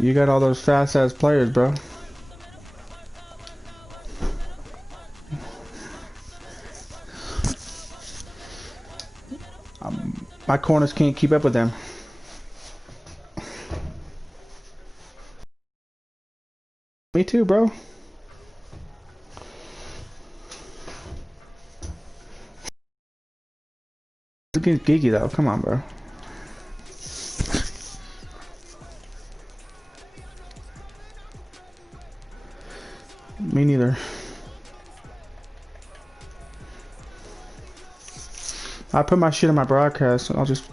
You got all those fast ass players, bro. My corners can't keep up with them. Me too, bro. It's against Geeky though. Come on, bro. Me neither. I put my shit in my broadcast. So I'll just.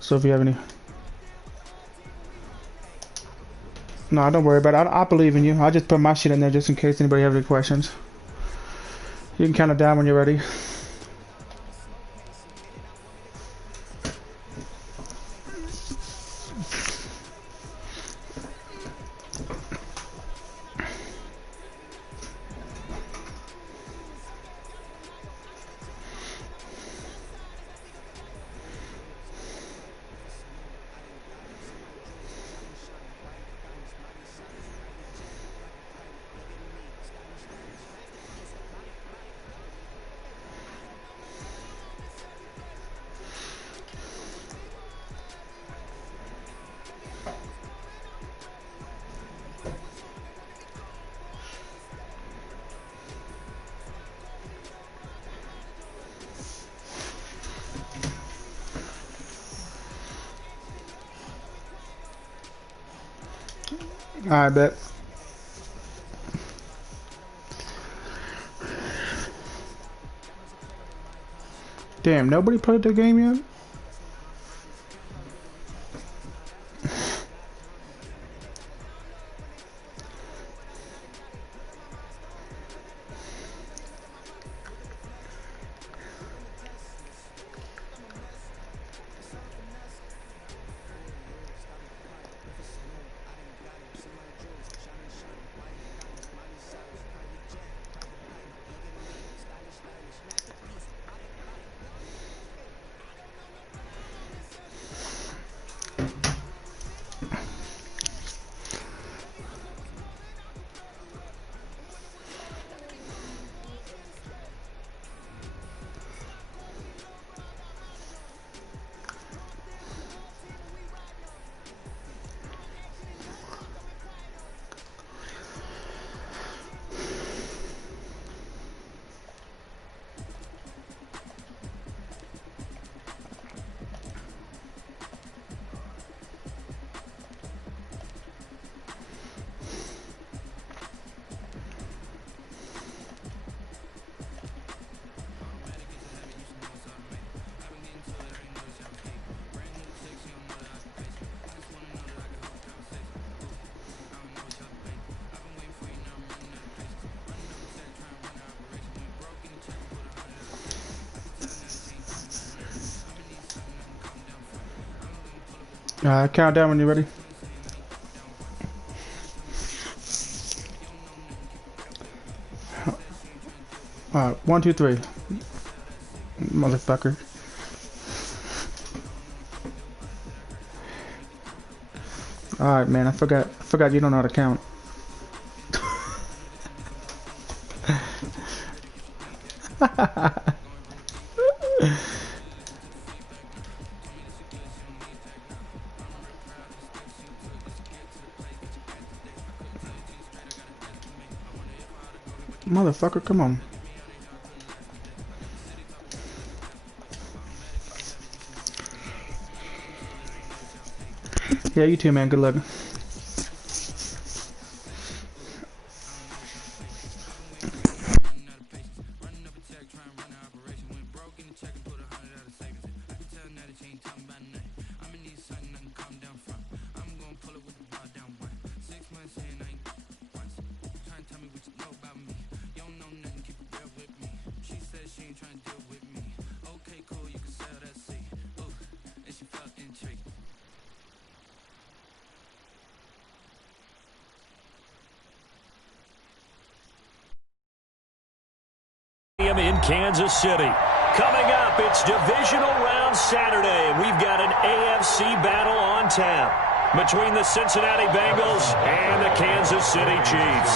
So if you have any. No, don't worry about it. I believe in you. I just put my shit in there just in case anybody have any questions. You can count it down when you're ready. I bet. Damn, nobody played the game yet? Count down when you're ready. Alright, 1, 2, 3. Motherfucker. Alright, man, I forgot you don't know how to count. Motherfucker, come on. Yeah, you too, man. Good luck. In Kansas City. Coming up, it's divisional round Saturday, and we've got an AFC battle on tap between the Cincinnati Bengals and the Kansas City Chiefs.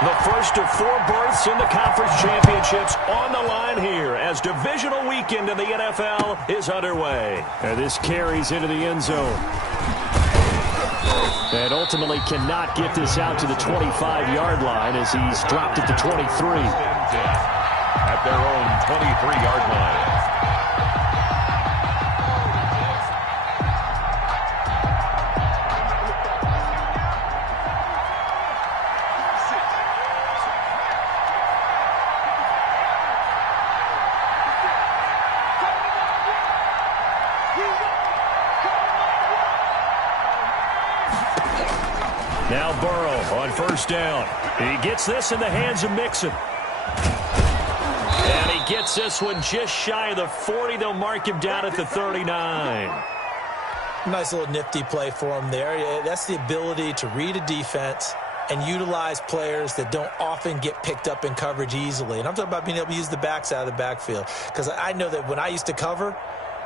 The first of 4 berths in the conference championships on the line here as divisional weekend in the NFL is underway. And this carries into the end zone. And ultimately cannot get this out to the 25-yard line as he's dropped it to 23. At their own 23-yard line. Now Burrow on first down. He gets this in the hands of Mixon. And he gets this one just shy of the 40. They'll mark him down at the 39. Nice little nifty play for him there. That's the ability to read a defense and utilize players that don't often get picked up in coverage easily. And I'm talking about being able to use the backs out of the backfield. Because I know that when I used to cover,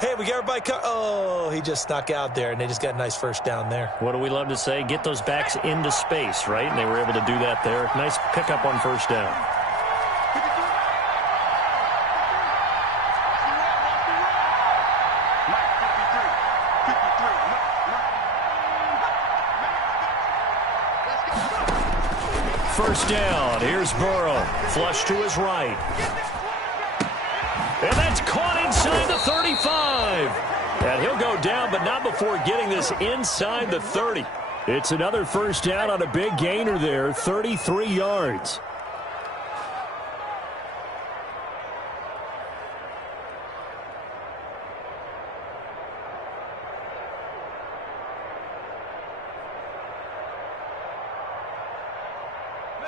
hey, we got everybody oh, he just snuck out there, and they just got a nice first down there. What do we love to say? Get those backs into space, right? And they were able to do that there. Nice pickup on first down. First down. Here's Burrow. Flush to his right. And that's caught inside the 35. And he'll go down, but not before getting this inside the 30. It's another first down on a big gainer there, 33 yards.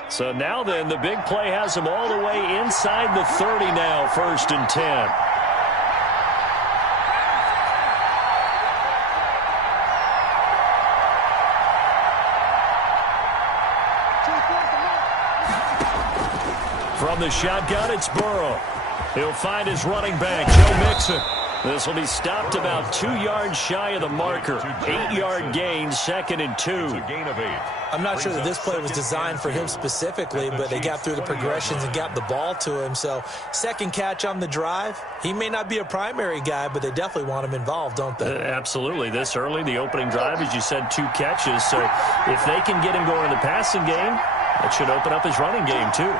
So now then, the big play has him all the way inside the 30 now, 1st and 10. From the shotgun, it's Burrow. He'll find his running back, Joe Mixon. This will be stopped about 2 yards shy of the marker. 8-yard gain, 2nd and 2. It's a gain of 8. I'm not sure that this play was designed for him specifically, but they got through the progressions and got the ball to him. So, second catch on the drive. He may not be a primary guy, but they definitely want him involved, don't they? Absolutely. This early, the opening drive, as you said, 2 catches. So, if they can get him going in the passing game, that should open up his running game, too.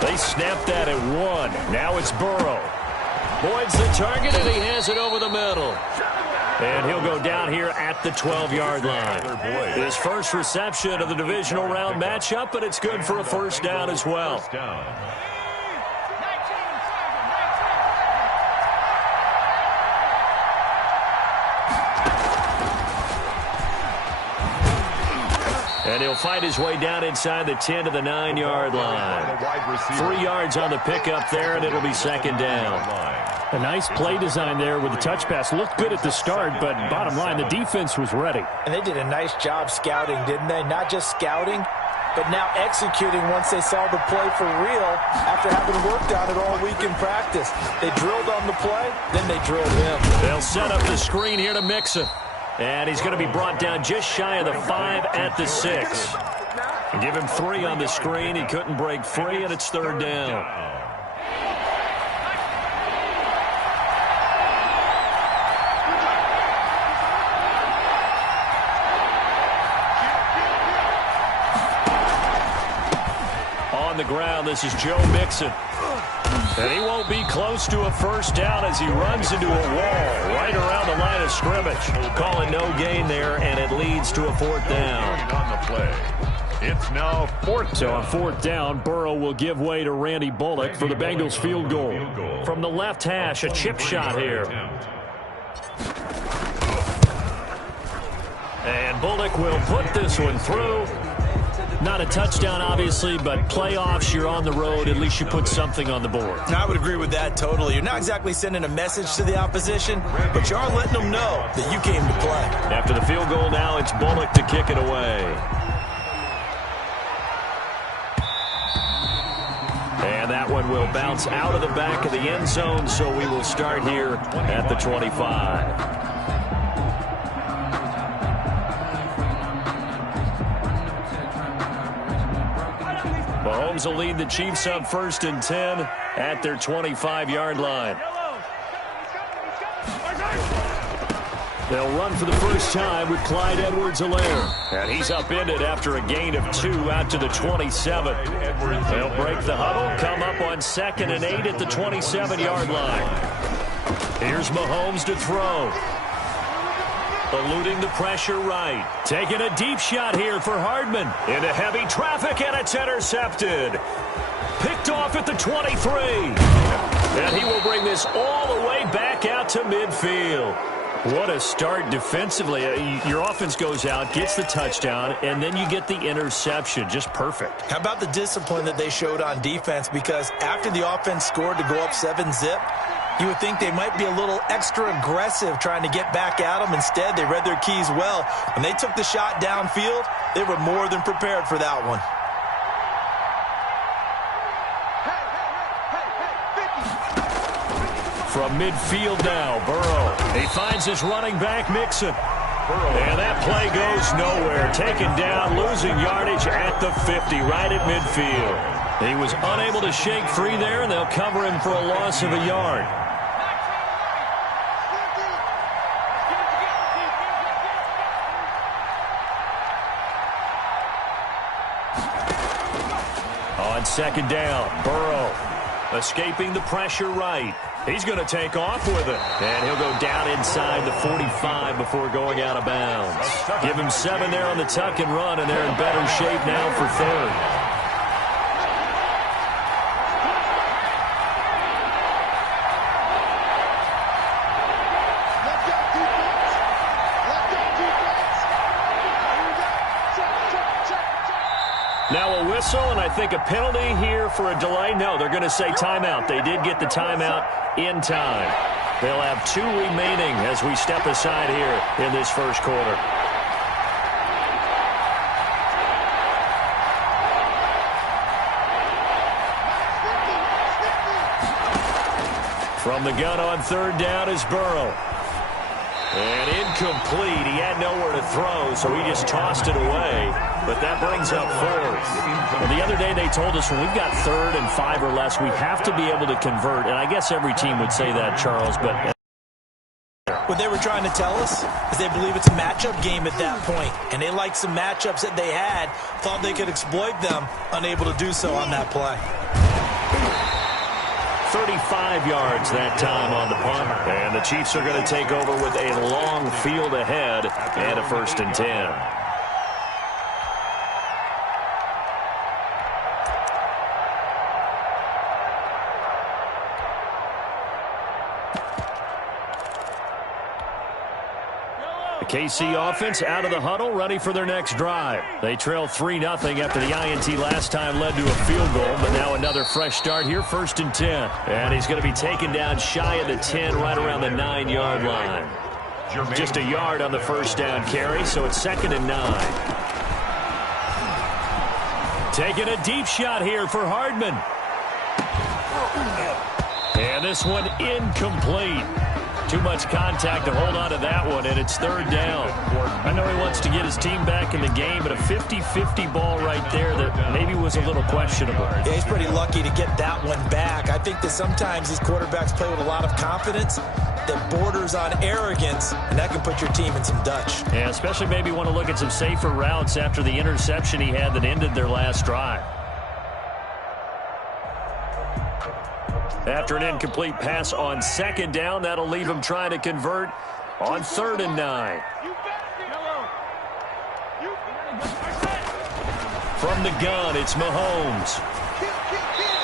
They snap that at 1. Now it's Burrow. Boyd's the target, and he has it over the middle. And he'll go down here at the 12-yard line. His first reception of the divisional round matchup, but it's good for a first down as well. And he'll fight his way down inside the 10 to the 9-yard line. 3 yards on the pickup there, and it'll be 2nd down. A nice play design there with the touch pass. Looked good at the start, but bottom line, the defense was ready. And they did a nice job scouting, didn't they? Not just scouting, but now executing once they saw the play for real after having worked on it all week in practice. They drilled on the play, then they drilled him. They'll set up the screen here to Mixon. And he's going to be brought down just shy of the 5 at the 6. And give him 3 on the screen. He couldn't break free, and it's 3rd down. On the ground, this is Joe Mixon. And he won't be close to a first down as he runs into a wall right around the line of scrimmage. Call it no gain there, and it leads to a 4th down. On the play. It's now 4th down. So on 4th down, Burrow will give way to Randy Bullock for the Bengals field goal. From the left hash, a chip shot here. And Bullock will put this one through. Not a touchdown, obviously, but playoffs, you're on the road. At least you put something on the board. I would agree with that totally. You're not exactly sending a message to the opposition, but you are letting them know that you came to play. After the field goal now, it's Bullock to kick it away. And that one will bounce out of the back of the end zone, so we will start here at the 25. Mahomes will lead the Chiefs up 1st and 10 at their 25-yard line. They'll run for the first time with Clyde Edwards-Helaire. And he's upended after a gain of 2 out to the 27. They'll break the huddle, come up on 2nd and 8 at the 27-yard line. Here's Mahomes to throw. Eluding the pressure right. Taking a deep shot here for Hardman. Into heavy traffic, and it's intercepted. Picked off at the 23. And he will bring this all the way back out to midfield. What a start defensively. Your offense goes out, gets the touchdown, and then you get the interception. Just perfect. How about the discipline that they showed on defense? Because after the offense scored to go up 7-zip, you would think they might be a little extra aggressive trying to get back at them. Instead, they read their keys well. When they took the shot downfield, they were more than prepared for that one. From midfield now, Burrow. He finds his running back, Mixon. And that play goes nowhere. Taken down, losing yardage at the 50, right at midfield. He was unable to shake free there, and they'll cover him for a loss of a yard. On 2nd down, Burrow escaping the pressure right. He's going to take off with it. And he'll go down inside the 45 before going out of bounds. Give him 7 there on the tuck and run, and they're in better shape now for 3rd. Now a whistle, and I think a penalty here for a delay. No, they're going to say timeout. They did get the timeout in time. They'll have 2 remaining as we step aside here in this first quarter. From the gun on 3rd down is Burrow. And incomplete. He had nowhere to throw, so he just tossed it away. But that brings up 4th. Well, the other day they told us when we've got 3rd and 5 or less, we have to be able to convert. And I guess every team would say that, Charles. But what they were trying to tell us is they believe it's a matchup game at that point. And they liked some matchups that they had, thought they could exploit them, unable to do so on that play. 35 yards that time on the punt. And the Chiefs are going to take over with a long field ahead and a 1st and 10. The KC offense out of the huddle, ready for their next drive. They trail 3-0 after the INT last time led to a field goal, but now another fresh start here, 1st and 10. And he's going to be taken down shy of the 10, right around the 9-yard line. Just a yard on the 1st down carry, so it's 2nd and 9. Taking a deep shot here for Hardman. And this one incomplete. Too much contact to hold on to that one, and it's 3rd down. I know he wants to get his team back in the game, but a 50-50 ball right there that maybe was a little questionable. Yeah, he's pretty lucky to get that one back. I think that sometimes these quarterbacks play with a lot of confidence that borders on arrogance, and that can put your team in some Dutch. Yeah, especially maybe want to look at some safer routes after the interception he had that ended their last drive. After an incomplete pass on 2nd down, that'll leave him trying to convert on 3rd and 9. From the gun, it's Mahomes.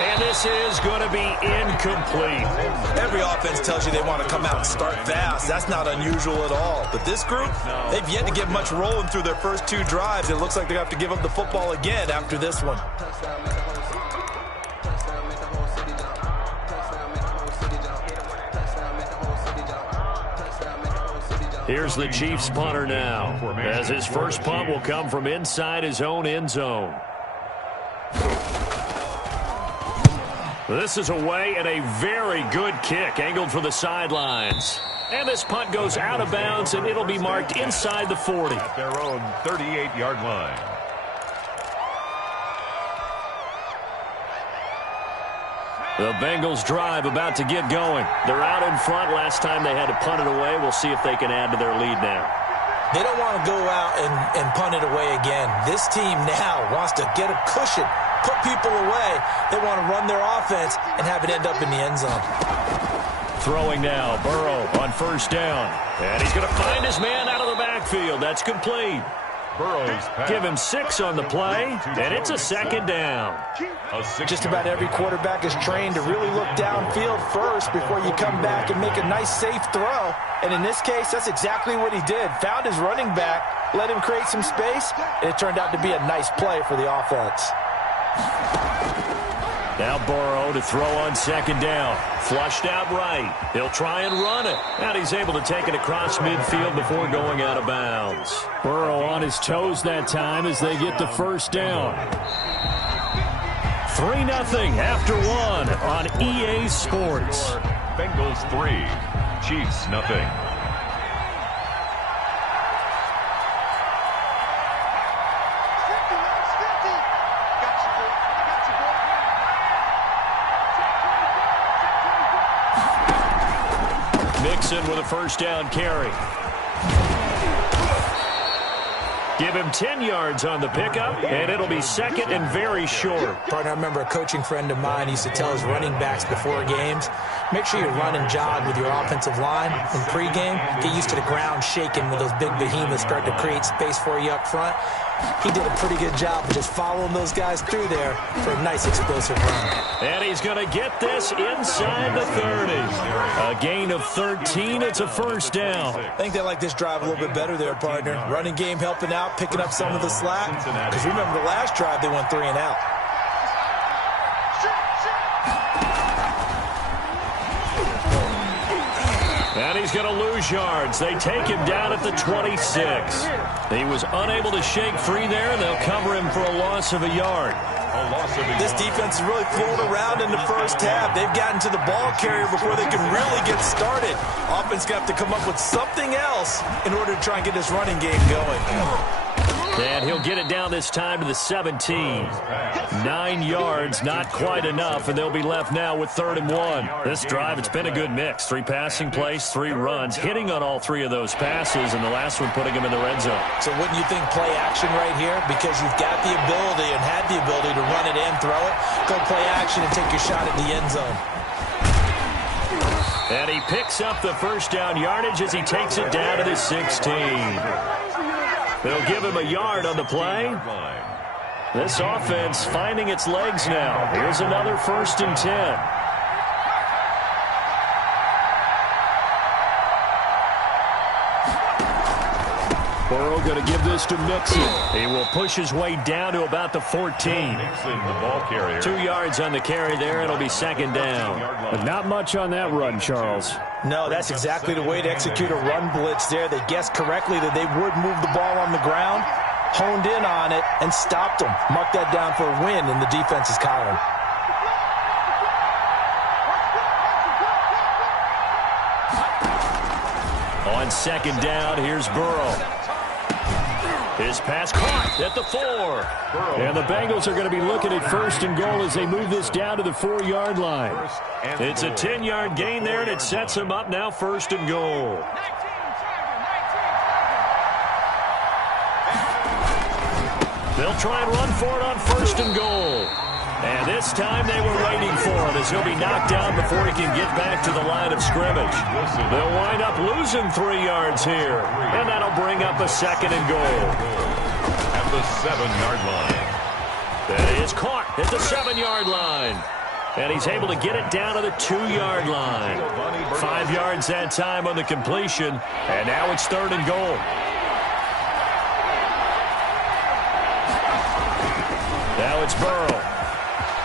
And this is going to be incomplete. Every offense tells you they want to come out and start fast. That's not unusual at all. But this group, they've yet to get much rolling through their first 2 drives. It looks like they're going to have to give up the football again after this one. Here's the Chiefs punter now, as his first punt will come from inside his own end zone. This is away and a very good kick, angled for the sidelines. And this punt goes out of bounds, and it'll be marked inside the 40. At their own 38-yard line. The Bengals drive about to get going. They're out in front. Last time they had to punt it away. We'll see if they can add to their lead now. They don't want to go out and punt it away again. This team now wants to get a cushion, put people away. They want to run their offense and have it end up in the end zone. Throwing now, Burrow on first down. And he's going to find his man out of the backfield. That's complete. Give him 6 on the play, and it's a second down. Just about every quarterback is trained to really look downfield first before you come back and make a nice, safe throw. And in this case, that's exactly what he did. Found his running back, let him create some space, and it turned out to be a nice play for the offense. Now Burrow to throw on second down. Flushed out right. He'll try and run it. And he's able to take it across midfield before going out of bounds. Burrow on his toes that time as they get the first down. 3-0 after 1 on EA Sports. Bengals 3, Chiefs 0. With a first down carry. Give him 10 yards on the pickup, and it'll be second and very short. Partner, I remember a coaching friend of mine used to tell his running backs before games, make sure you run and jog with your offensive line in pregame. Get used to the ground shaking when those big behemoths start to create space for you up front. He did a pretty good job of just following those guys through there for a nice explosive run. And he's going to get this inside the 30. A gain of 13. It's a first down. I think they like this drive a little bit better there, partner. Running game helping out, picking up some of the slack. Because remember the last drive, they went 3 and out. And he's going to lose yards. They take him down at the 26. He was unable to shake free there. They'll cover him for a loss of a yard. This defense is really flown around in the first half. They've gotten to the ball carrier before they can really get started. Offense got to come up with something else in order to try and get this running game going. And he'll get it down this time to the 17. 9 yards, not quite enough, and they'll be left now with 3rd and 1. This drive, it's been a good mix. 3 passing plays, 3 runs, hitting on all 3 of those passes, and the last one putting him in the red zone. So wouldn't you think play action right here? Because you've got the ability and had the ability to run it and throw it. Go play action and take your shot at the end zone. And he picks up the first down yardage as he takes it down to the 16. They'll give him a yard on the play. This offense finding its legs now. Here's another 1st and 10. Burrow going to give this to Mixon. He will push his way down to about the 14. Mixon, the ball carrier. 2 yards on the carry there. It'll be 2nd down. But not much on that run, Charles. No, that's exactly the way to execute a run blitz there. They guessed correctly that they would move the ball on the ground, honed in on it, and stopped them. Mark that down for a win in the defense's column. On 2nd down, here's Burrow. His pass caught at the 4. And the Bengals are going to be looking at 1st and goal as they move this down to the 4-yard line. It's a 10-yard gain there, and it sets him up now 1st and goal. They'll try and run for it on 1st and goal. And this time they were waiting for him as he'll be knocked down before he can get back to the line of scrimmage. They'll wind up losing 3 yards here. And that'll bring up a 2nd and goal. At the 7-yard line. That is caught at the 7-yard line. And he's able to get it down to the 2-yard line. 5 yards that time on the completion. And now it's 3rd and goal. Now it's Burrow.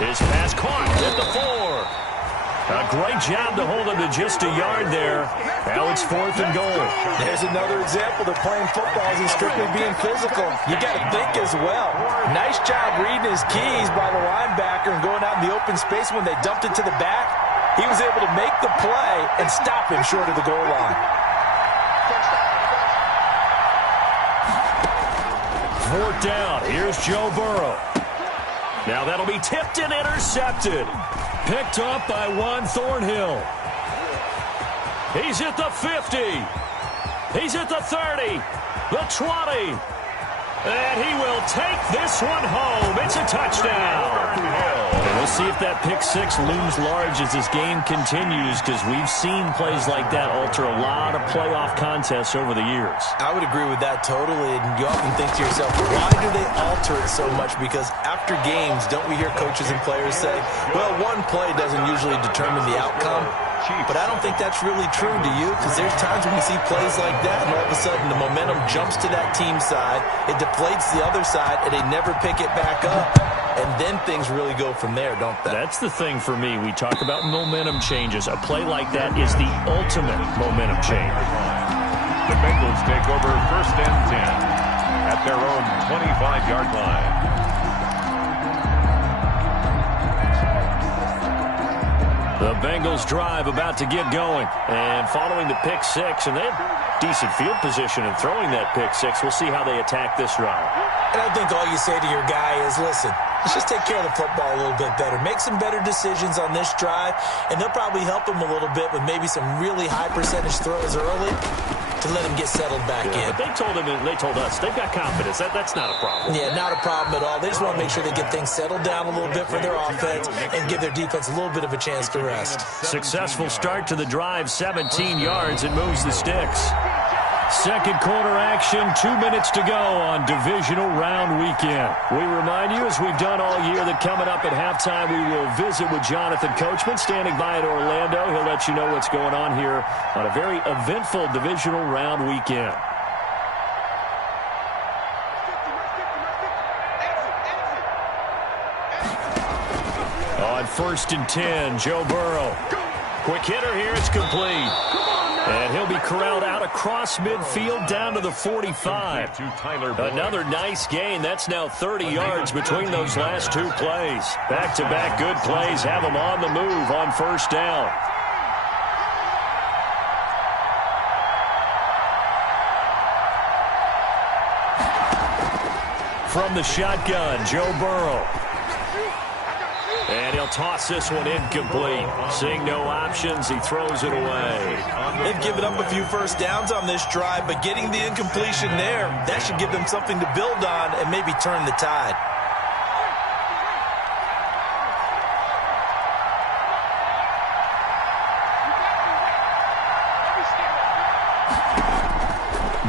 His pass caught at the 4. A great job to hold him to just a yard there. Now it's 4th and goal. There's another example that playing football isn't strictly being physical. You got to think as well. Nice job reading his keys by the linebacker and going out in the open space when they dumped it to the back. He was able to make the play and stop him short of the goal line. 4th down. Here's Joe Burrow. Now that'll be tipped and intercepted. Picked up by Juan Thornhill. He's at the 50. He's at the 30. The 20. And he will take this one home. It's a touchdown. And we'll see if that pick 6 looms large as this game continues, because we've seen plays like that alter a lot of playoff contests over the years. I would agree with that totally. And you often think to yourself, why do they alter it so much? Because after games, don't we hear coaches and players say, well, one play doesn't usually determine the outcome. But I don't think that's really true, do you? Because there's times when we see plays like that, and all of a sudden the momentum jumps to that team side, it deflates the other side, and they never pick it back up. And then things really go from there, don't they? That's the thing for me. We talk about momentum changes. A play like that is the ultimate momentum change. The Bengals take over 1st and 10 at their own 25-yard line. The Bengals drive about to get going. And following the pick 6, and they have decent field position in throwing that pick 6. We'll see how they attack this drive. And I think all you say to your guy is, listen, let's just take care of the football a little bit better. Make some better decisions on this drive, and they'll probably help him a little bit with maybe some really high percentage throws early to let him get settled back in. But they told him, and they told us, they've got confidence. That's not a problem. Yeah, not a problem at all. They just want to make sure they get things settled down a little bit for their offense and give their defense a little bit of a chance to rest. Successful start to the drive, 17 yards, and moves the sticks. Second quarter action, 2 minutes to go on divisional round weekend. We remind you, as we've done all year, that coming up at halftime, we will visit with Jonathan Coachman, standing by at Orlando. He'll let you know what's going on here on a very eventful divisional round weekend. On 1st and 10, Joe Burrow. Quick hitter here, it's complete. And he'll be corralled out across midfield down to the 45. Another nice gain. That's now 30 yards between those last 2 plays. Back-to-back good plays have them on the move on 1st down. From the shotgun, Joe Burrow. And he'll toss this one incomplete. Seeing no options, he throws it away. They've given up a few first downs on this drive, but getting the incompletion there, that should give them something to build on and maybe turn the tide.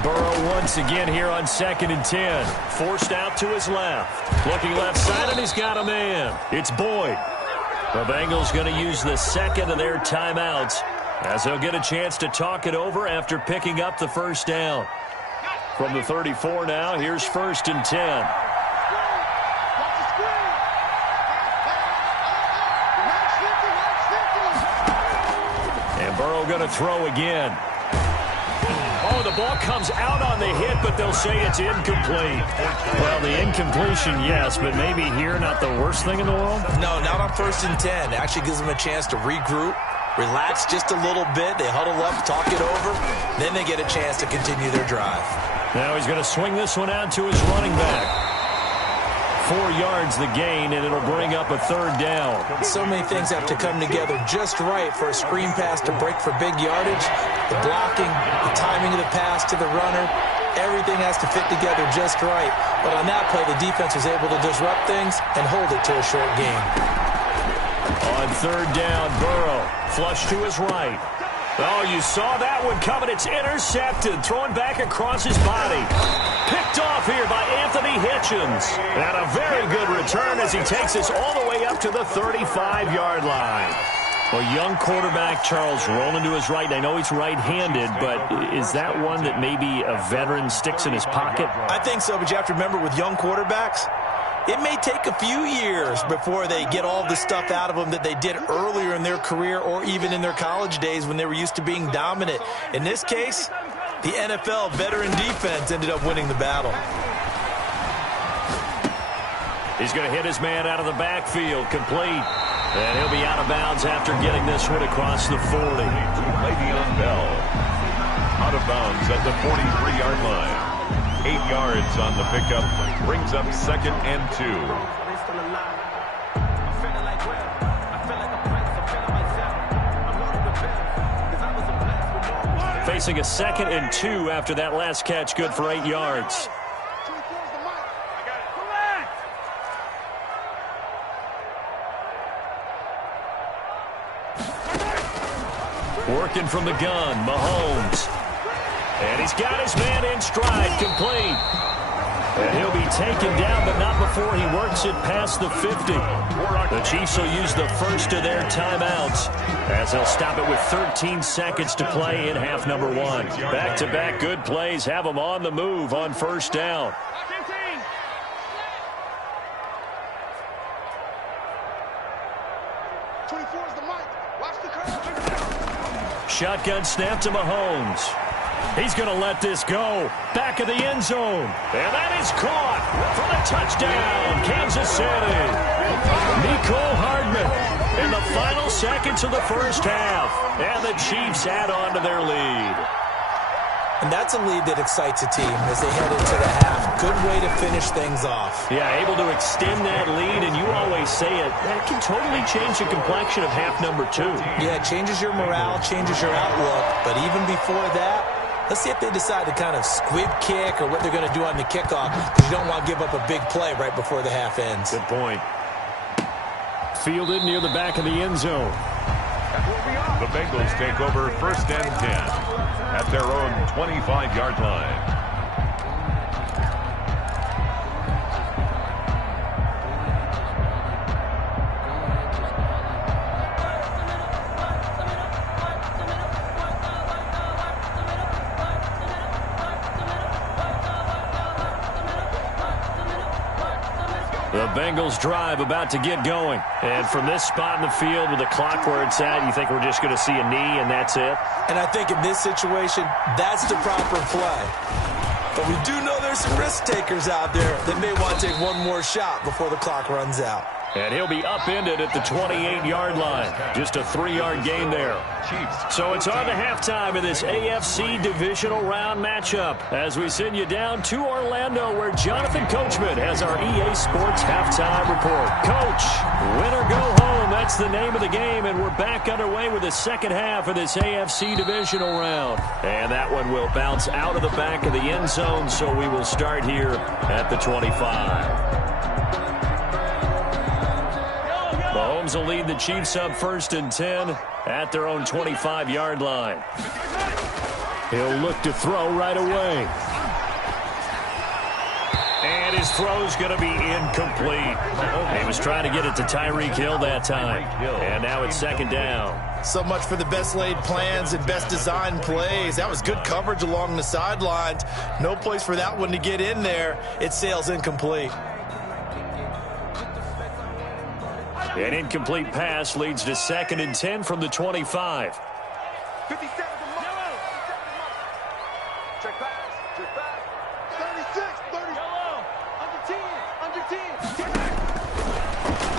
Burrow once again here on 2nd and 10. Forced out to his left. Looking left side, and he's got a man. It's Boyd. The Bengals going to use the second of their timeouts, as they'll get a chance to talk it over after picking up the 1st down. From the 34 now, here's 1st and 10. And Burrow going to throw again. Oh, the ball comes out on the hit, but they'll say it's incomplete. Well, the incompletion, yes, but maybe here not the worst thing in the world? No, not on 1st and 10. It actually gives them a chance to regroup, relax just a little bit. They huddle up, talk it over. Then they get a chance to continue their drive. Now he's going to swing this one out to his running back. 4 yards the gain, and it'll bring up a 3rd down. So many things have to come together just right for a screen pass to break for big yardage. The blocking, the timing of the pass to the runner, everything has to fit together just right. But on that play, the defense was able to disrupt things and hold it to a short game. On 3rd down, Burrow, flush to his right. Oh, you saw that one coming. It's intercepted, thrown back across his body. Picked picked off here by Anthony Hitchens. And a very good return as he takes us all the way up to the 35-yard line. Well, young quarterback Charles rolling to his right. I know he's right-handed, but is that one that maybe a veteran sticks in his pocket? I think so, but you have to remember with young quarterbacks, it may take a few years before they get all the stuff out of them that they did earlier in their career or even in their college days when they were used to being dominant. In this case, the NFL veteran defense ended up winning the battle. He's going to hit his man out of the backfield, complete. And he'll be out of bounds after getting this one across the 40. Le'Veon Bell out of bounds at the 43-yard line. 8 yards on the pickup. Brings up 2nd and 2. Facing a 2nd and 2 after that last catch, good for 8 yards. Working from the gun, Mahomes. And he's got his man in stride, complete. And he'll be taken down, but not before he works it past the 50. The Chiefs will use the first of their timeouts as they'll stop it with 13 seconds to play in half number 1. Back-to-back good plays have them on the move on first down. Shotgun snap to Mahomes. He's going to let this go. Back of the end zone. And that is caught for the touchdown, Kansas City. Nicole Hardman in the final seconds of the first half. And the Chiefs add on to their lead. And that's a lead that excites a team as they head into the half. Good way to finish things off. Yeah, able to extend that lead, and you always say it, that can totally change the complexion of half number 2. Yeah, it changes your morale, changes your outlook. But even before that, let's see if they decide to kind of squib kick or what they're going to do on the kickoff, because you don't want to give up a big play right before the half ends. Good point. Fielded near the back of the end zone. The Bengals take over 1st and 10 at their own 25-yard line. The Bengals drive about to get going. And from this spot in the field with the clock where it's at, you think we're just going to see a knee and that's it? And I think in this situation, that's the proper play. But we do know there's some risk takers out there that may want to take one more shot before the clock runs out. And he'll be upended at the 28-yard line. Just a 3-yard gain there. So it's on to halftime in this AFC divisional round matchup as we send you down to Orlando where Jonathan Coachman has our EA Sports halftime report. Coach, win or go home, that's the name of the game, and we're back underway with the second half of this AFC divisional round. And that one will bounce out of the back of the end zone, so we will start here at the 25. Mahomes will lead the Chiefs up 1st and 10 at their own 25-yard line. He'll look to throw right away. And his throw's going to be incomplete. He was trying to get it to Tyreek Hill that time. And now it's 2nd down. So much for the best laid plans and best designed plays. That was good coverage along the sidelines. No place for that one to get in there. It sails incomplete. An incomplete pass leads to 2nd and 10 from the 25.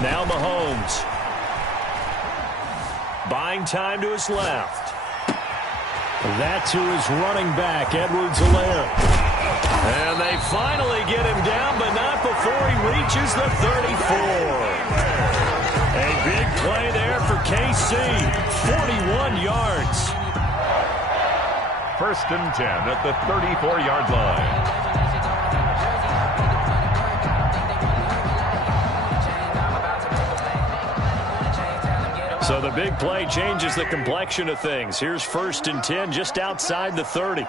Now Mahomes. Buying time to his left. That to his running back, Edwards-Helaire. And they finally get him down, but not before he reaches the 34. A big play there for KC. 41 yards. 1st and 10 at the 34-yard line. So the big play changes the complexion of things. Here's 1st and 10 just outside the 30.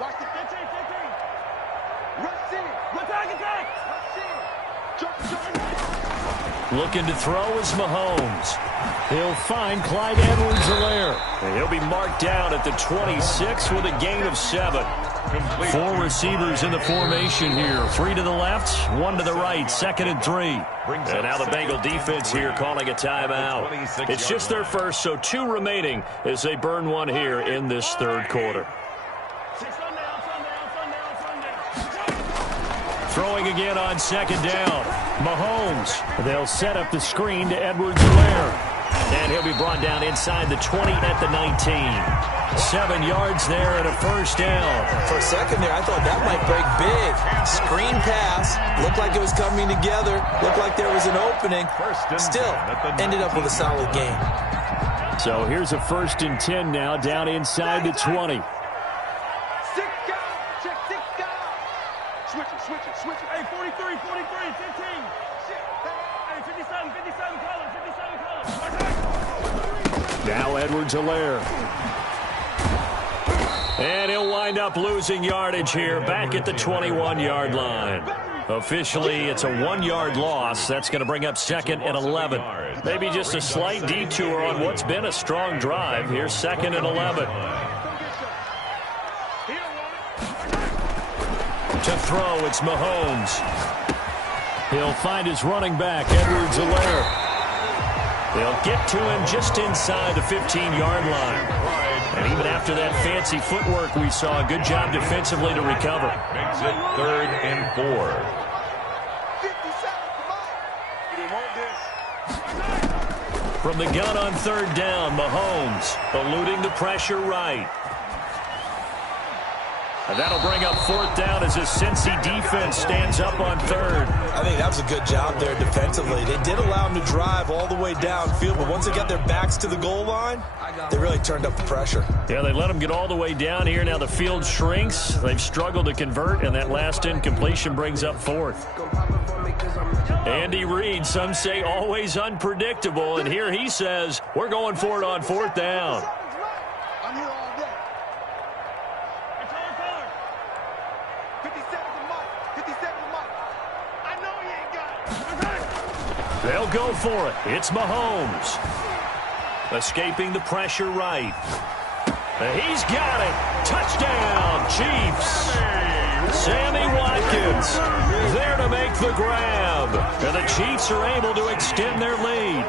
Looking to throw is Mahomes. He'll find Clyde Edwards-Helaire. And he'll be marked down at the 26 with a gain of 7. 4 receivers in the formation here. 3 to the left, 1 to the right. 2nd and 3. And now the Bengal defense here calling a timeout. It's just their first, so 2 remaining as they burn 1 here in this 3rd quarter. Throwing again on 2nd down. Mahomes. They'll set up the screen to Edwards-Helaire. And he'll be brought down inside the 20 at the 19. 7 yards there and a first down. For a second there, I thought that might break big. Screen pass. Looked like it was coming together. Looked like there was an opening. Still, ended up with a solid gain. So here's a 1st and 10 now down inside the 20. Switch it. Hey, 43, 15. Hey, 57, color. Now Edwards-Helaire. And he'll wind up losing yardage here back at the 21-yard line. Officially, it's a 1-yard loss. That's going to bring up 2nd and 11. Maybe just a slight detour on what's been a strong drive. Here's 2nd and 11. To throw, it's Mahomes. He'll find his running back, Edwards-Helaire. They'll get to him just inside the 15-yard line. And even after that fancy footwork we saw, a good job defensively to recover. Makes it 3rd and 4. From the gun on 3rd down, Mahomes eluding the pressure right. And that'll bring up 4th down as his Cincy defense stands up on 3rd. I think that was a good job there defensively. They did allow him to drive all the way downfield, but once they got their backs to the goal line, they really turned up the pressure. Yeah, they let him get all the way down here. Now the field shrinks. They've struggled to convert, and that last incompletion brings up 4th. Andy Reid, some say always unpredictable, and here he says, we're going for it on 4th down. They'll go for it. It's Mahomes. Escaping the pressure right. He's got it. Touchdown, Chiefs. Sammy Watkins there to make the grab. And the Chiefs are able to extend their lead.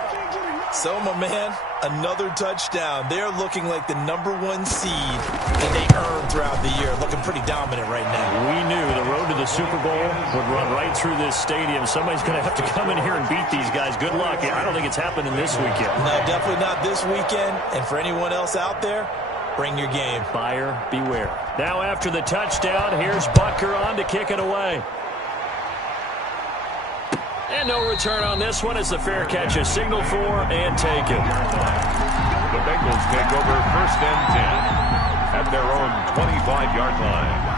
So, my man, another touchdown. They're looking like the #1 seed that they earned throughout the year. Looking pretty dominant right now. We knew the road to the Super Bowl would run right through this stadium. Somebody's going to have to come in here and beat these guys. Good luck. I don't think it's happening this weekend. No, definitely not this weekend. And for anyone else out there, bring your game. Buyer beware. Now after the touchdown, here's Butker on to kick it away. And no return on this one as the fair catch is signaled for and taken. The Bengals take over 1st and 10 at their own 25-yard line.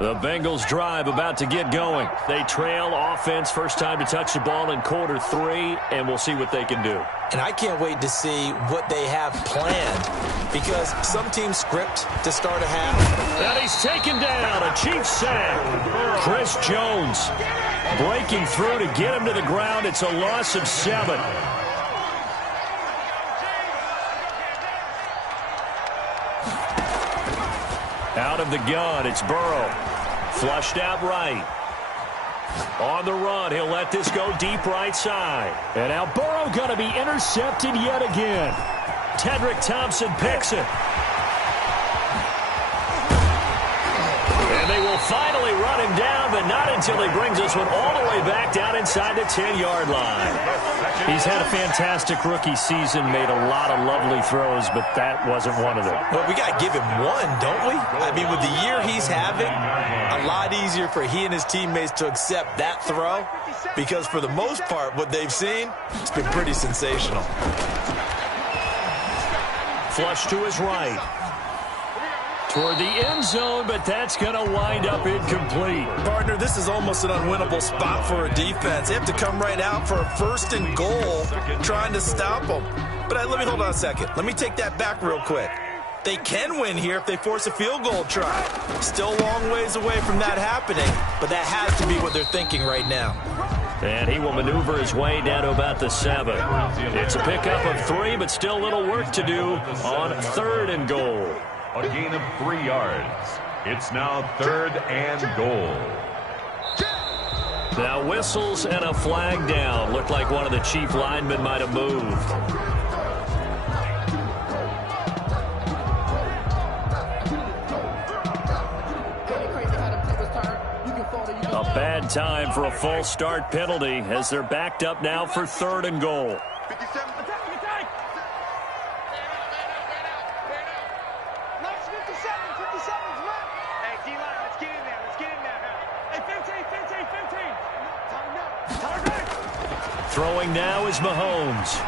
The Bengals drive about to get going. They trail offense, first time to touch the ball in quarter 3, and we'll see what they can do. And I can't wait to see what they have planned, because some teams script to start a half. And he's taken down, a Chiefs sack. Chris Jones breaking through to get him to the ground. It's a loss of 7. Out of the gun, it's Burrow. Flushed out right. On the run, he'll let this go deep right side. And now Burrow going to be intercepted yet again. Tedrick Thompson picks it. And they will finally run him down, but not until he brings this one all the way back down inside the 10-yard line. He's had a fantastic rookie season, made a lot of lovely throws, but that wasn't one of them. Well, we got to give him one, don't we? I mean, with the year he's having, a lot easier for he and his teammates to accept that throw, because for the most part, what they've seen, it's been pretty sensational. Flush to his right. toward the end zone, but that's going to wind up incomplete. Partner, this is almost an unwinnable spot for a defense. They have to come right out for a 1st and goal, trying to stop them. But let me hold on a second. Let me take that back real quick. They can win here if they force a field goal try. Still a long ways away from that happening, but that has to be what they're thinking right now. And he will maneuver his way down to about the 7. It's a pickup of 3, but still a little work to do on 3rd and goal. A gain of 3 yards. It's now 3rd and goal. Now whistles and a flag down. Looked like one of the chief linemen might have moved. A bad time for a false start penalty as they're backed up now for 3rd and goal. 57. Attack! Nice 57's left. Hey, D-line, let's get in there. Hey, 15. Time. Throwing now is Mahomes.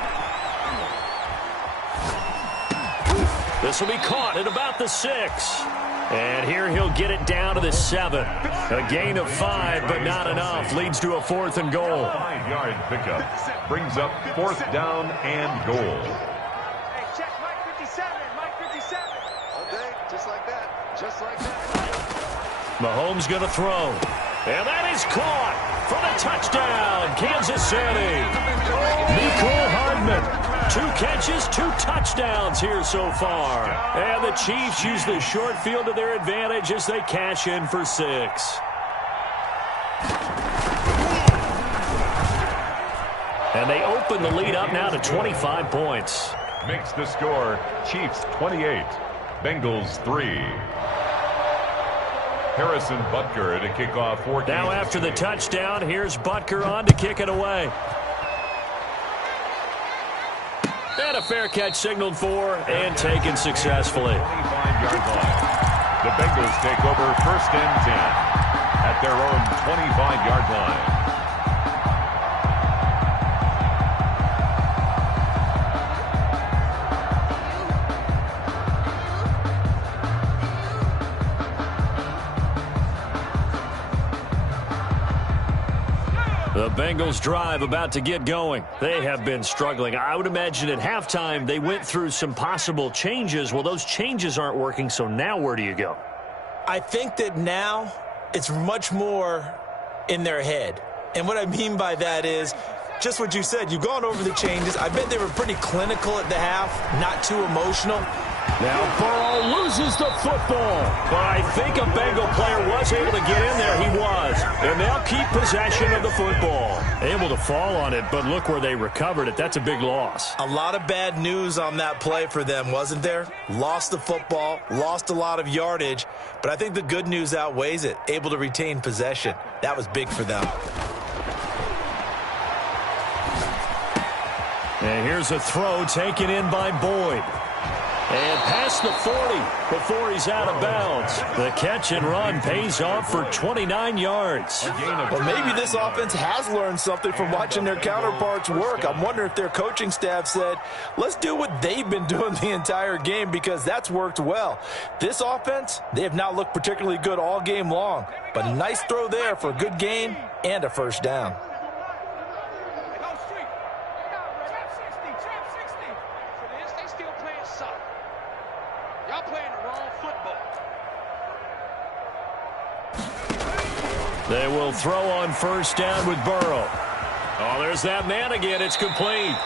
This will be caught at about the 6. And here he'll get it down to the 7. A gain of 5, but not enough. Leads to a 4th and goal. 5-yard pickup brings up 4th down and goal. Hey, check Mike 57. Okay, just like that. Mahomes going to throw. And that is caught for the touchdown, Kansas City. Mecole Hardman. 2 catches, 2 touchdowns here so far. And the Chiefs use the short field to their advantage as they cash in for 6. And they open the lead up now to 25 points. Makes the score Chiefs 28, Bengals 3. Harrison Butker to kick off for Kansas. Now after the touchdown, here's Butker on to kick it away. And a fair catch signaled for and taken successfully. 25-yard line. The Bengals take over 1st and 10 at their own 25-yard line. The Bengals drive about to get going. They have been struggling. I would imagine at halftime they went through some possible changes. Well, those changes aren't working, so now where do you go? I think that now it's much more in their head. And what I mean by that is just what you said. You've gone over the changes. I bet they were pretty clinical at the half, not too emotional. Now Burrow loses the football. But I think a Bengal player was able to get in there. He was. And they'll keep possession of the football. Able to fall on it, but look where they recovered it. That's a big loss. A lot of bad news on that play for them, wasn't there? Lost the football, lost a lot of yardage, but I think the good news outweighs it. Able to retain possession. That was big for them. And here's a throw taken in by Boyd. And past the 40 before he's out of bounds. The catch and run pays off for 29 yards. Well, maybe this offense has learned something from watching their counterparts work. I'm wondering if their coaching staff said, let's do what they've been doing the entire game, because that's worked well. This offense, they have not looked particularly good all game long. But a nice throw there for a good gain and a 1st down. They will throw on 1st down with Burrow. Oh, there's that man again. It's complete.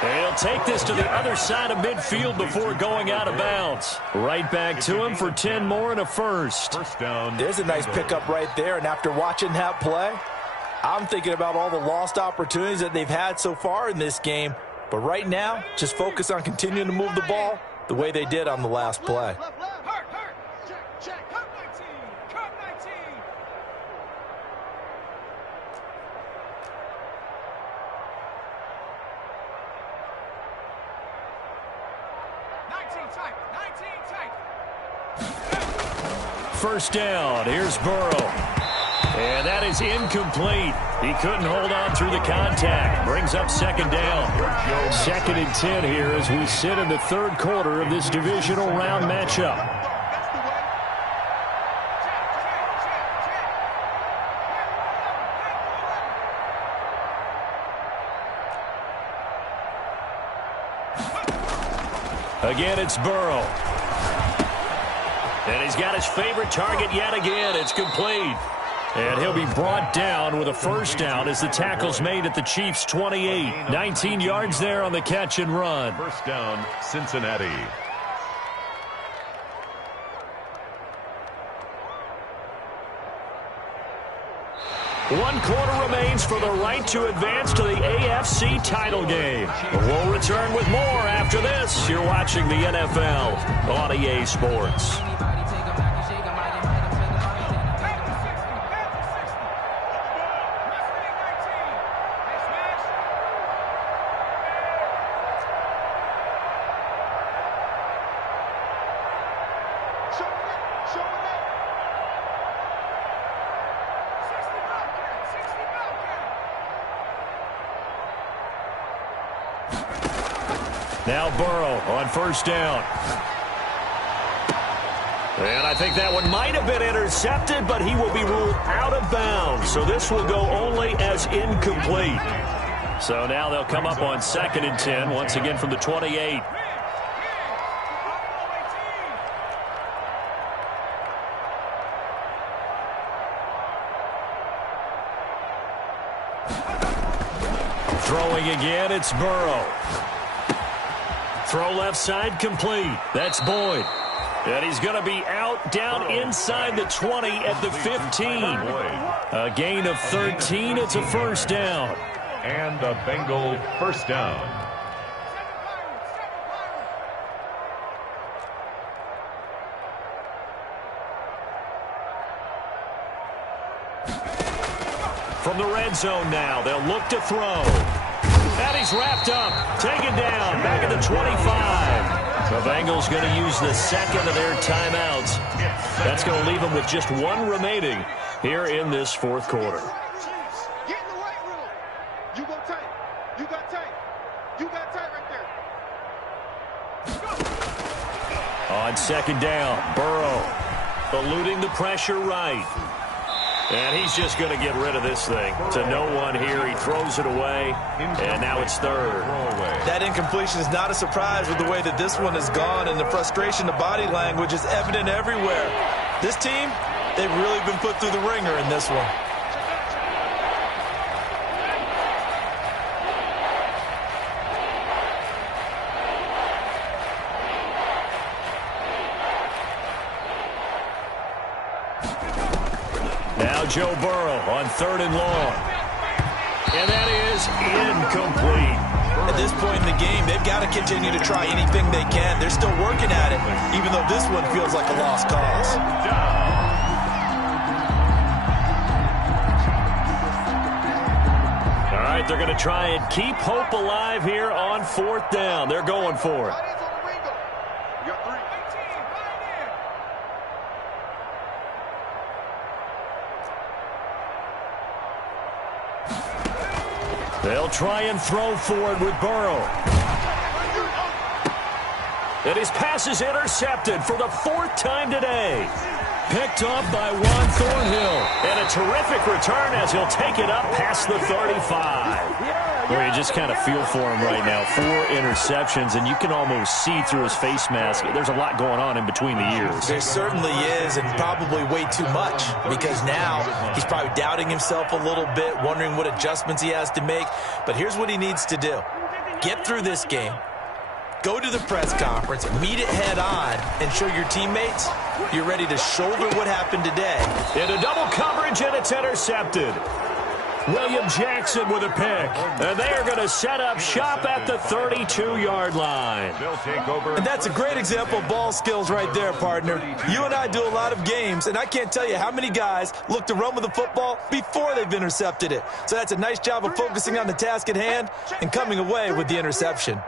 He'll take this to the other side of midfield before going out of bounds. Right back to him for 10 more and a 1st. Down. There's a nice pickup right there, and after watching that play, I'm thinking about all the lost opportunities that they've had so far in this game. But right now, just focus on continuing to move the ball the way they did on the last play. First down. Here's Burrow. And that is incomplete. He couldn't hold on through the contact. Brings up 2nd down. 2nd and 10 here as we sit in the 3rd quarter of this divisional round matchup. Again, it's Burrow. And he's got his favorite target yet again. It's complete. And he'll be brought down with a first down as the tackle's made at the Chiefs' 28. 19 yards there on the catch and run. First down, Cincinnati. One quarter remains for the right to advance to the AFC title game. We'll return with more after this. You're watching the NFL on EA Sports. Now Burrow on first down. And I think that one might have been intercepted, but he will be ruled out of bounds. So this will go only as incomplete. So now they'll come up on 2nd and 10, once again from the 28. Throwing again, it's Burrow. Throw left side complete. That's Boyd. And he's going to be out down inside the 20 at the 15. A gain of 13. It's a first down. And a Bengal first down. From the red zone now, they'll look to throw. And he's wrapped up, taken down, back at the 25. The Bengals going to use the second of their timeouts. That's going to leave them with just one remaining here in this fourth quarter. Get in the right room. You go tight. You got tight. You got tight right there. On second down, Burrow eluding the pressure right. And he's just going to get rid of this thing to no one here. He throws it away, and now it's third. That incompletion is not a surprise with the way that this one has gone, and the frustration, the body language is evident everywhere. This team, they've really been put through the ringer in this one. Now Joe Burrow on 3rd and long. And that is incomplete. At this point in the game, they've got to continue to try anything they can. They're still working at it, even though this one feels like a lost cause. All right, they're going to try and keep hope alive here on 4th down. They're going for it. They'll try and throw forward with Burrow. And his pass is intercepted for the 4th time today. Picked off by Juan Thornhill. And a terrific return as he'll take it up past the 35. Well, you just kind of feel for him right now. 4 interceptions, and you can almost see through his face mask. There's a lot going on in between the ears. There certainly is, and probably way too much, because now he's probably doubting himself a little bit, wondering what adjustments he has to make. But here's what he needs to do. Get through this game. Go to the press conference, meet it head on, and show your teammates you're ready to shoulder what happened today. Into double coverage, and it's intercepted. William Jackson with a pick. And they are going to set up shop at the 32-yard line. They'll take over. And that's a great example of ball skills right there, partner. You and I do a lot of games, and I can't tell you how many guys look to run with the football before they've intercepted it. So that's a nice job of focusing on the task at hand and coming away with the interception.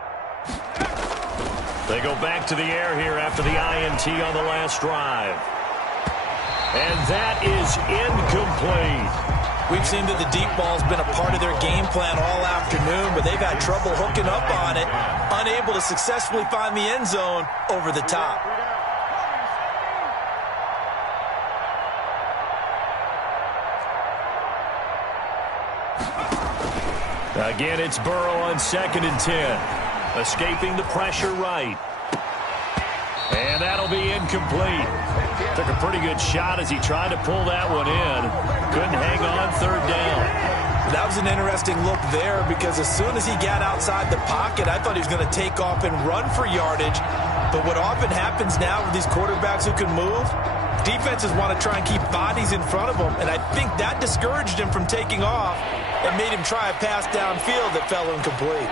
They go back to the air here after the INT on the last drive. And that is incomplete. We've seen that the deep ball's been a part of their game plan all afternoon, but they've had trouble hooking up on it, unable to successfully find the end zone over the top. Again, it's Burrow on 2nd and 10. Escaping the pressure right. incomplete. Took a pretty good shot as he tried to pull that one in. Couldn't hang on third down. That was an interesting look there because as soon as he got outside the pocket, I thought he was going to take off and run for yardage. But what often happens now with these quarterbacks who can move, defenses want to try and keep bodies in front of them, and I think that discouraged him from taking off and made him try a pass downfield that fell incomplete.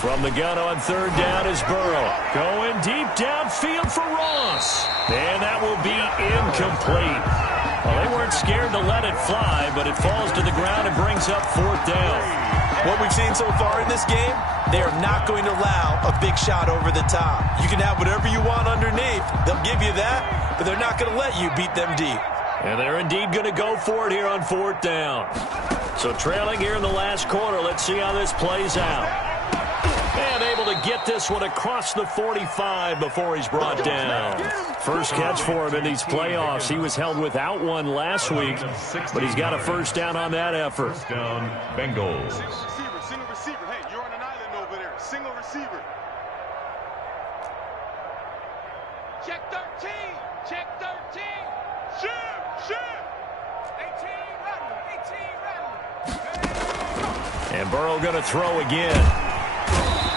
From the gun on third down is Burrow. Going deep downfield for Ross. And that will be incomplete. Well, they weren't scared to let it fly, but it falls to the ground and brings up fourth down. What we've seen so far in this game, they are not going to allow a big shot over the top. You can have whatever you want underneath. They'll give you that, but they're not going to let you beat them deep. And they're indeed going to go for it here on fourth down. So trailing here in the last quarter, let's see how this plays out. And able to get this one across the 45 before he's brought down. First catch for him in these playoffs. He was held without one last week, but he's got a first down on that effort. First down, Bengals. Single receiver. Hey, you're on an island over there. Single receiver. Check 13. Check 13. Shoot. 18 rattle. And Burrow going to throw again.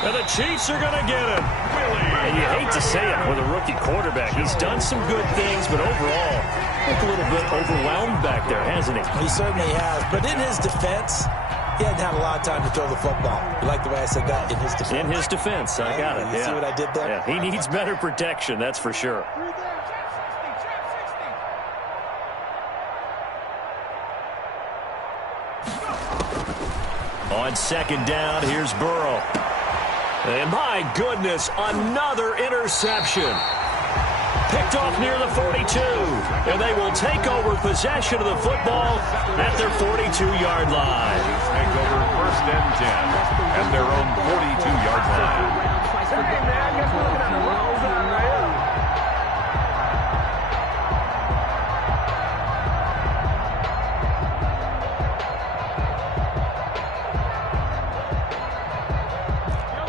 And the Chiefs are going to get him. And you hate to say it with a rookie quarterback. He's done some good things, but overall, looked a little bit overwhelmed back there, hasn't he? He certainly has. But in his defense, he hadn't had a lot of time to throw the football. You like the way I said that? In his defense. In his defense. I got it. You see what I did there? Yeah, he needs better protection, that's for sure. On second down, here's Burrow. And my goodness, another interception. Picked off near the 42. And they will take over possession of the football at their 42-yard line. Take over first and 10 at their own 42-yard line. Hey, man, guess we're looking at the wrong side right here.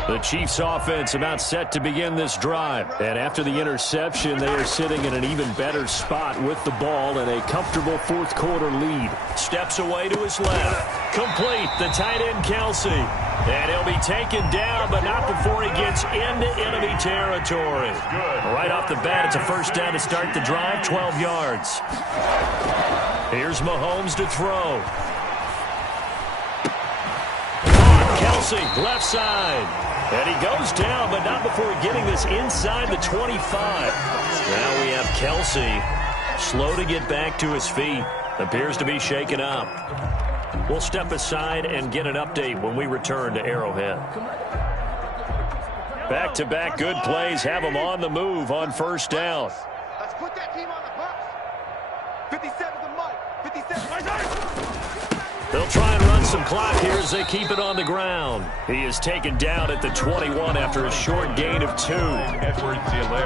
The Chiefs offense about set to begin this drive. And after the interception, they are sitting in an even better spot with the ball and a comfortable fourth quarter lead. Steps away to his left. Complete, the tight end Kelsey. And he'll be taken down, but not before he gets into enemy territory. Right off the bat, it's a first down to start the drive, 12 yards. Here's Mahomes to throw. Kelsey, left side. And he goes down, but not before getting this inside the 25. Now we have Kelsey slow to get back to his feet. Appears to be shaken up. We'll step aside and get an update when we return to Arrowhead. Back-to-back good plays have them on the move on first down. Let's put that team on the bus. 57's the mic. 57. They'll try and run some clock here as they keep it on the ground. He is taken down at the 21 after a short gain of 2.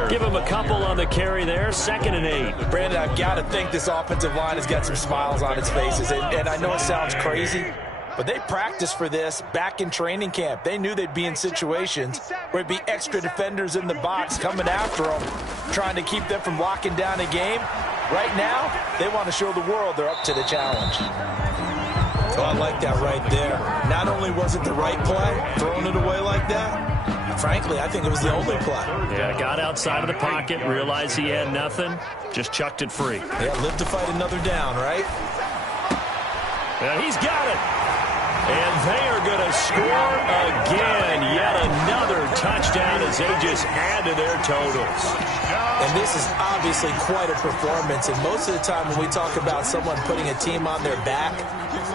Give him a couple on the carry there, 2nd and 8. Brandon, I've got to think this offensive line has got some smiles on its faces. And I know it sounds crazy, but they practiced for this back in training camp. They knew they'd be in situations where it'd be extra defenders in the box coming after them, trying to keep them from locking down a game. Right now, they want to show the world they're up to the challenge. Oh, I like that right there. Not only was it the right play, throwing it away like that, frankly, I think it was the only play. Yeah, got outside of the pocket, realized he had nothing, just chucked it free. Yeah, live to fight another down, right? Yeah, he's got it. And they are going to score again. Yet another touchdown as they just add to their totals. And this is obviously quite a performance. And most of the time when we talk about someone putting a team on their back,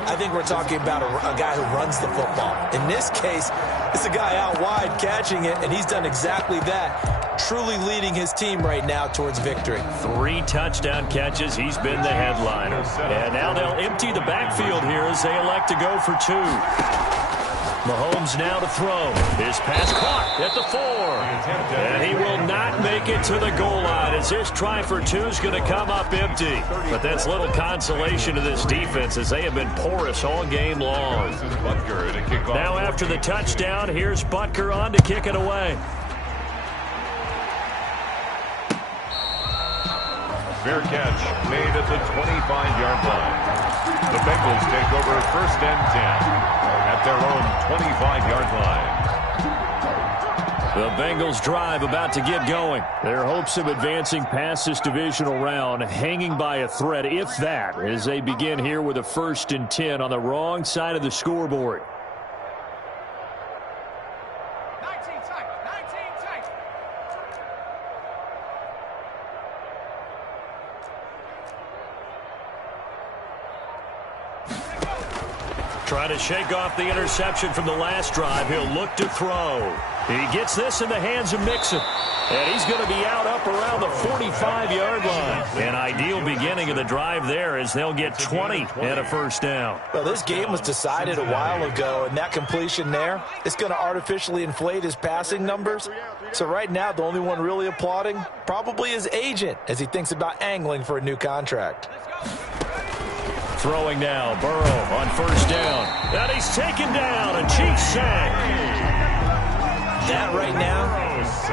I think we're talking about a guy who runs the football. In this case, it's a guy out wide catching it, and he's done exactly that, truly leading his team right now towards victory. 3 touchdown catches. He's been the headliner. And now they'll empty the backfield here as they elect to go for 2. Mahomes now to throw. His pass caught at the 4. And he will not make it to the goal line as this try for 2 is going to come up empty. But that's little consolation to this defense as they have been porous all game long. Now after the touchdown, here's Butker on to kick it away. Fair catch made at the 25-yard line. The Bengals take over 1st and 10 at their own 25-yard line. The Bengals drive about to get going. Their hopes of advancing past this divisional round hanging by a thread, if that, as they begin here with a 1st and 10 on the wrong side of the scoreboard. Trying to shake off the interception from the last drive. He'll look to throw. He gets this in the hands of Mixon. And he's going to be out up around the 45-yard line. An ideal beginning of the drive there as they'll get 20 and a 1st down. Well, this game was decided a while ago, and that completion there, it's going to artificially inflate his passing numbers. So right now, the only one really applauding probably his agent as he thinks about angling for a new contract. Throwing now, Burrow on 1st down. And he's taken down, a cheap sack. That right now,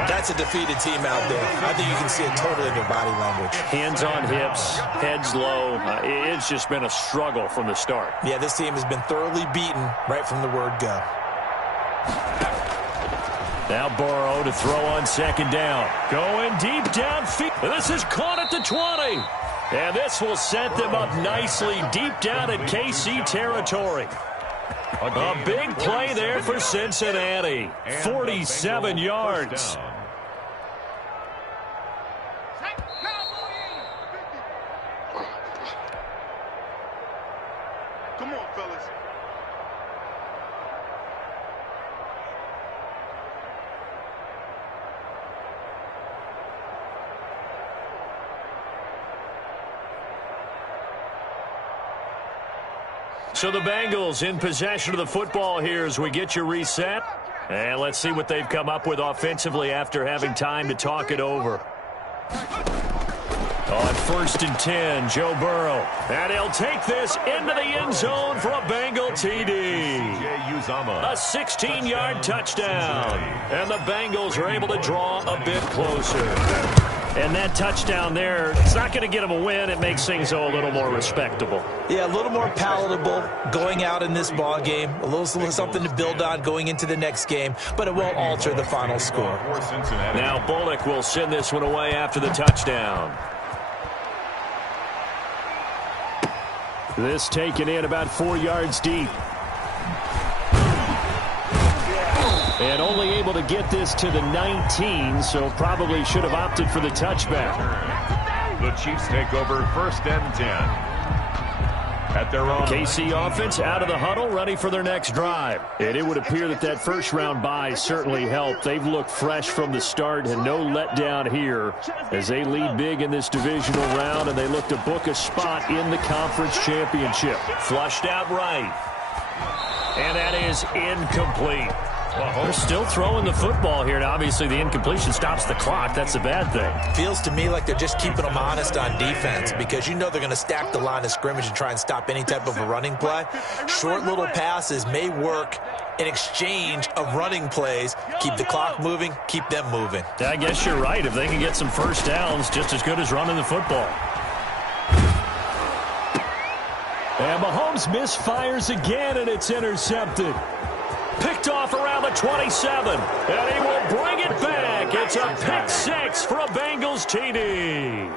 that's a defeated team out there. I think you can see it totally in their body language. Hands on hips, heads low. It's just been a struggle from the start. Yeah, this team has been thoroughly beaten right from the word go. Now Burrow to throw on 2nd down. Going deep downfield. This is caught at the 20. And this will set them up nicely deep down in KC territory. A big play there for Cincinnati. 47 yards. Come on, fellas. So the Bengals in possession of the football here as we get you reset. And let's see what they've come up with offensively after having time to talk it over. On 1st and 10, Joe Burrow. And he'll take this into the end zone for a Bengal TD. A 16-yard touchdown. And the Bengals are able to draw a bit closer. And that touchdown there, it's not going to get them a win. It makes things, though, a little more respectable. Yeah, a little more palatable going out in this ball game. A little something to build on going into the next game, but it won't alter the final score. Now Bullock will send this one away after the touchdown. This taken in about 4 yards deep. And only able to get this to the 19, so probably should have opted for the touchback. The Chiefs take over 1st and 10 at their own. KC offense out of the huddle, ready for their next drive. And it would appear that that 1st-round bye certainly helped. They've looked fresh from the start and no letdown here as they lead big in this divisional round, and they look to book a spot in the conference championship. Flushed out right. And that is incomplete. They're still throwing the football here, and obviously the incompletion stops the clock. That's a bad thing. Feels to me like they're just keeping them honest on defense because you know they're going to stack the line of scrimmage and try and stop any type of a running play. Short little passes may work in exchange of running plays. Keep the clock moving, keep them moving. I guess you're right. If they can get some 1st downs, just as good as running the football. And Mahomes misfires again, and it's intercepted. Picked off around the 27, and he will bring it back. It's a pick 6 for a Bengals TD.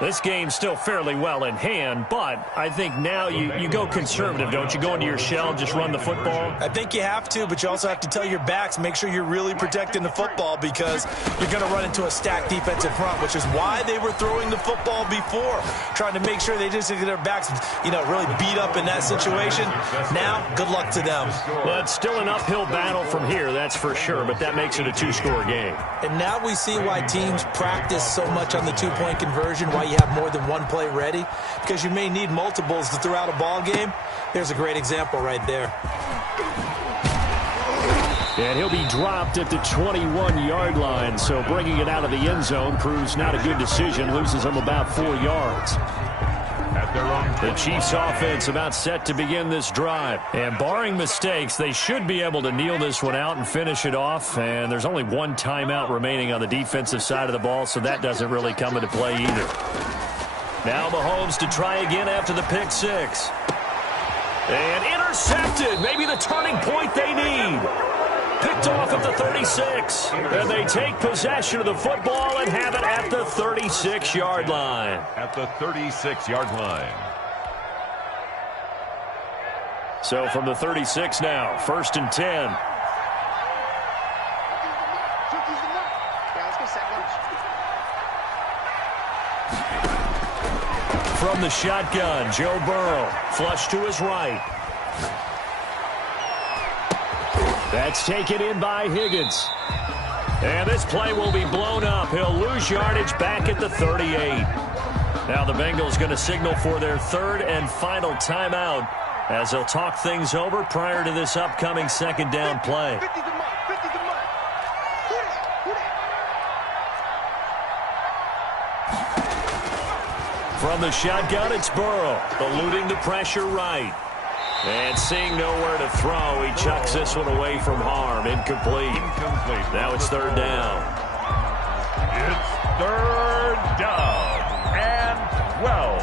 This game's still fairly well in hand, but I think now you go conservative, don't you? Go into your shell, just run the football? I think you have to, but you also have to tell your backs, make sure you're really protecting the football because you're going to run into a stacked defensive front, which is why they were throwing the football before, trying to make sure they just get their backs, really beat up in that situation. Now, good luck to them. Well, it's still an uphill battle from here, that's for sure, but that makes it a 2-score game. And now we see why teams practice so much on the 2-point conversion, why you you have more than one play ready because you may need multiples to throw out a ball game. There's a great example right there. And he'll be dropped at the 21-yard line, so bringing it out of the end zone proves not a good decision, loses him about 4 yards. The Chiefs offense about set to begin this drive. And barring mistakes, they should be able to kneel this one out and finish it off. And there's only one timeout remaining on the defensive side of the ball, so that doesn't really come into play either. Now Mahomes to try again after the pick six. And intercepted. Maybe the turning point they need. Picked off at the 36. And they take possession of the football and have it at the 36-yard line. At the 36-yard line. So from the 36 now, 1st and 10. From the shotgun, Joe Burrow, flush to his right. That's taken in by Higgins. And this play will be blown up. He'll lose yardage back at the 38. Now the Bengals going to signal for their 3rd and final timeout as they'll talk things over prior to this upcoming 2nd down play. From the shotgun, it's Burrow, eluding the pressure right. And seeing nowhere to throw, he chucks this one away from harm. Incomplete. Now it's 3rd down. It's 3rd down and 12.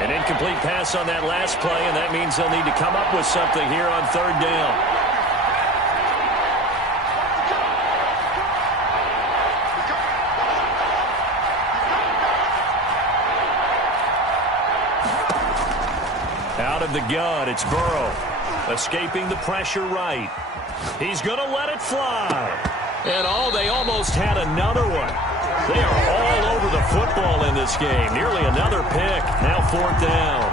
An incomplete pass on that last play, and that means they'll need to come up with something here on 3rd down. Out of the gun, it's Burrow, escaping the pressure right. He's going to let it fly. And they almost had another one. They are all over the football in this game. Nearly another pick. Now 4th down.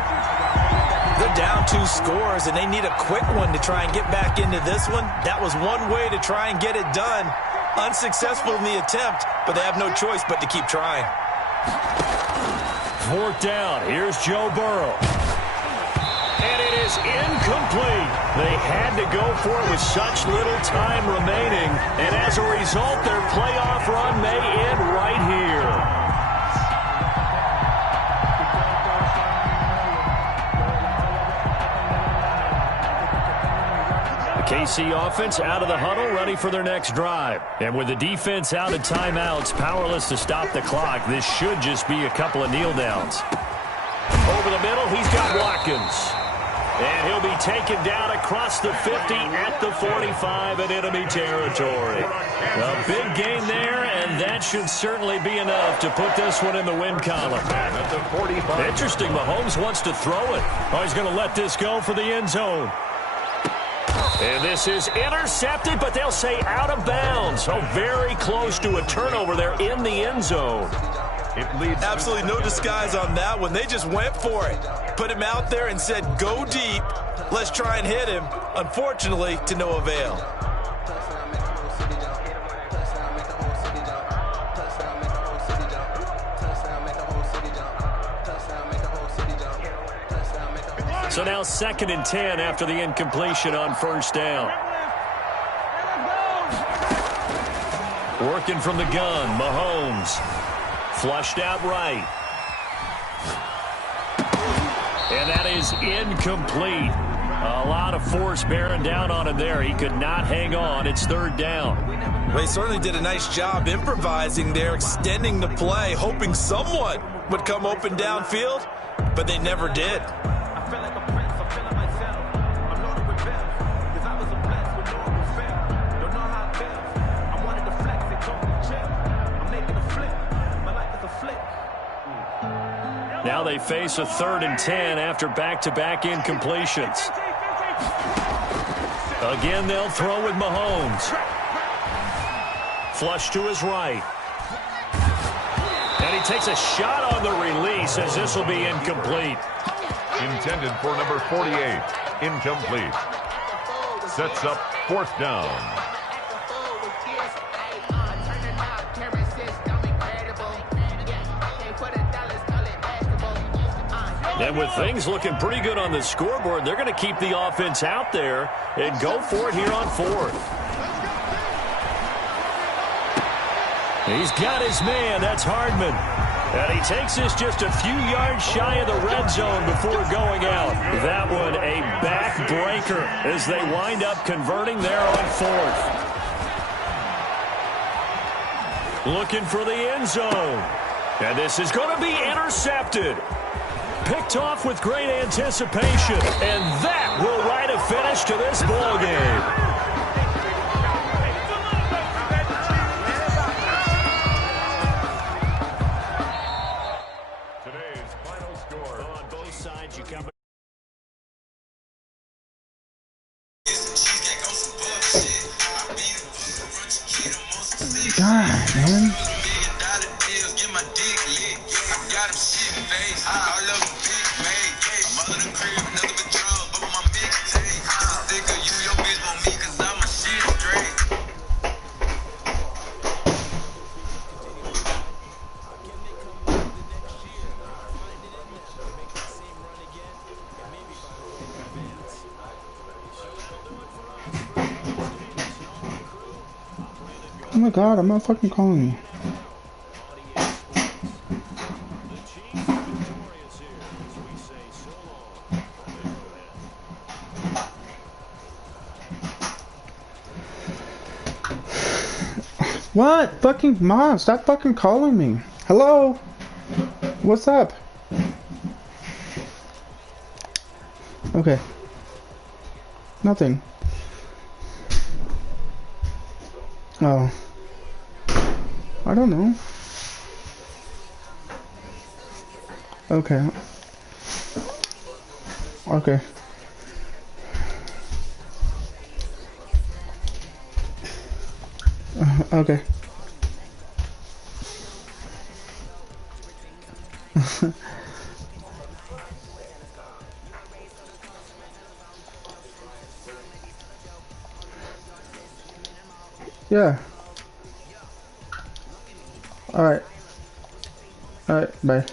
They're down 2 scores, and they need a quick one to try and get back into this one. That was one way to try and get it done. Unsuccessful in the attempt, but they have no choice but to keep trying. 4th down. Here's Joe Burrow. And it is incomplete. They had to go for it with such little time remaining. And as a result, their playoff run may end right here. The KC offense out of the huddle, ready for their next drive. And with the defense out of timeouts, powerless to stop the clock, this should just be a couple of kneel downs. Over the middle, he's got Watkins. And he'll be taken down across the 50 at the 45 in enemy territory. A big gain there, and that should certainly be enough to put this one in the win column. Interesting, Mahomes wants to throw it. Oh, he's going to let this go for the end zone. And this is intercepted, but they'll say out of bounds. So very close to a turnover there in the end zone. Absolutely no disguise on that one. They just went for it. Put him out there and said, go deep. Let's try and hit him. Unfortunately, to no avail. So now 2nd and 10 after the incompletion on 1st down. Working from the gun, Mahomes. Flushed out right. And that is incomplete. A lot of force bearing down on him there. He could not hang on. It's 3rd down. Well, he certainly did a nice job improvising there, extending the play, hoping someone would come open downfield, but they never did. Now they face a 3rd and 10 after back-to-back incompletions. Again, they'll throw with Mahomes. Flush to his right. And he takes a shot on the release as this will be incomplete. Intended for number 48. Incomplete. Sets up 4th down. And with things looking pretty good on the scoreboard, they're going to keep the offense out there and go for it here on 4th. He's got his man. That's Hardman. And he takes this just a few yards shy of the red zone before going out. That one a backbreaker as they wind up converting there on 4th. Looking for the end zone. And this is going to be intercepted. Picked off with great anticipation. And that will write a finish to this ball game. God, man. Oh my God, I'm not fucking calling you. What? Fucking mom, stop fucking calling me. Hello? What's up? Okay. Nothing. Oh. I don't know. Okay. Okay. Okay. Yeah. Alright. Alright, bye.